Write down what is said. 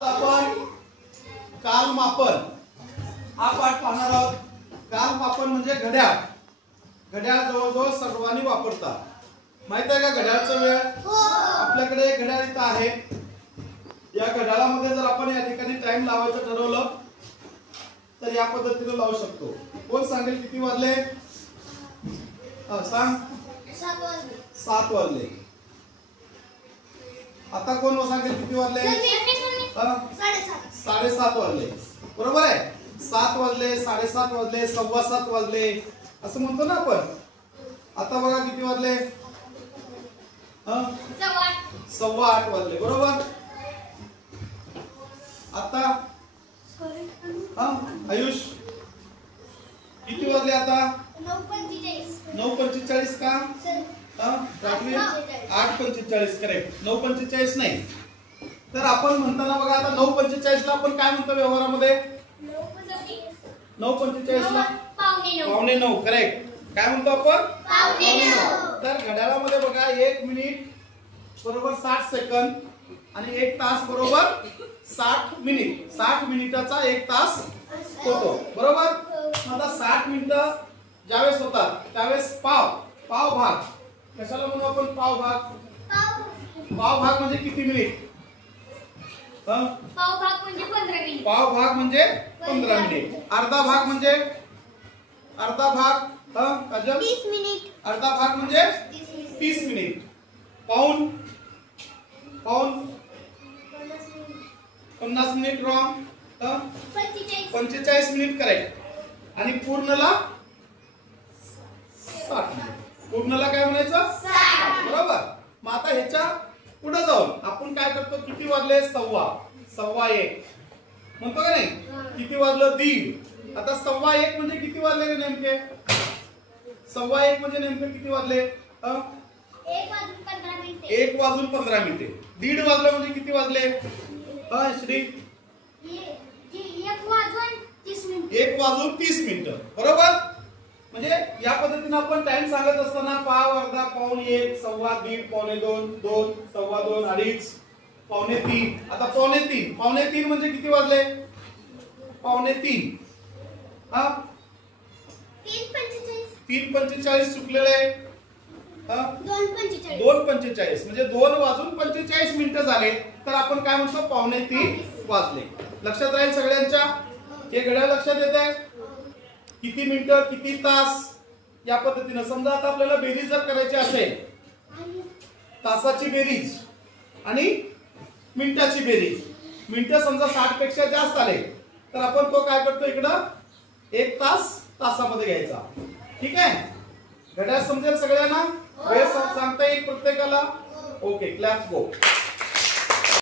आपण कालमापन हा पाठ पाहणार आहोत. कालमापन म्हणजे घड्याळ. घड्याळ जवळजवळ सर्वांनी वापरतात. माहित आहे का घड्याळचा वेळ? आपल्याकडे एक घड्याळ इथं आहे. या घड्याळामध्ये जर आपण या ठिकाणी टाइम लावायचं ठरवलं तर या पद्धतीने लावू शकतो. कोण सांगेल किती वाजले? सांग. 7 वाजले. आता कोण सांगेल किती वाजले? 7:30 वाजले. बरोबर आहे. 7 वाजले, 7:30 वाजले, 7:15 वाजले असं म्हणतो ना आपण. आता बघा किती वाजले? 8:15 वाजले. बरोबर. आता आयुष किती वाजले? आता 9:45 का? रात्री 8:45. करेक्ट. 9:45 नाही तर आपण म्हणताना बघा आता 9:45 ला आपण काय म्हणतो व्यवहारामध्ये? 9:45 ला 9:15. करेक्ट. काय म्हणतो आपण? 9:15. तर घड्याळामध्ये बघा 1 मिनिट बरोबर 60 सेकंद आणि 1 तास बरोबर 60 मिनिट. 60 मिनिटाचा 1 तास होतो. बरोबर. आता 60 मिनिटं ज्यावेळेस होतात त्यावेळेस पाव भाग कशाला म्हणू आपण? पाव भाग म्हणजे किती मिनिट? पाव भाग म्हणजे 15 मिनिट. अर्धा भाग म्हणजे? अर्धा भाग 30 मिनिट. अर्धा भाग म्हणजे 30 मिनिट. पाऊण 50 मिनिट. रॉंग. 45 मिनिट. करेक्ट. आणि पूर्णला 60 मिनिट. पूर्णला काय म्हणायचं? 60. बरोबर. मग आता ह्याच्या पुढे जाऊन आपण काय करतो? किती वाजले? 1:15 म्हणतो का नाही? किती वाजलं? 1:30. आता 1:15 म्हणजे किती वाजले नेमके? 1:15 म्हणजे नेमके किती वाजले? 1:15 मिनिटे. 1:30 वाजलं म्हणजे किती वाजले? श्री 1:30 मिनिटं. बरोबर. म्हणजे या पद्धतीने आपण टाइम सांगत असताना पाव, अर्धा, पाऊण 1, 1:15, 1:15, 2, 2:15, 2:30, 2:45. आता 2:45 म्हणजे किती वाजले? 2:45. 3:45 चुकलेलं आहे. 2:45 म्हणजे 2:45 मिनिटं झाले तर आपण काय म्हणतो? 2:45 वाजले. लक्षात राहील सगळ्यांच्या? हे घड्याळ लक्षात येत आहे? किती मिनिटं किती तास या पद्धतीने. समजा आता आपल्याला बेरीज जर करायची असेल, तासाची बेरीज आणि मिनिटाची बेरीज. मिनिटं समजा 60 पेक्षा जास्त आले तर आपण तो काय करतो? इकडं 1 तास तासामध्ये घ्यायचा. ठीक आहे. घड्याळ समजेल सगळ्यांना? वेळ सांगता येईल प्रत्येकाला? ओके. क्लॅप्स गो.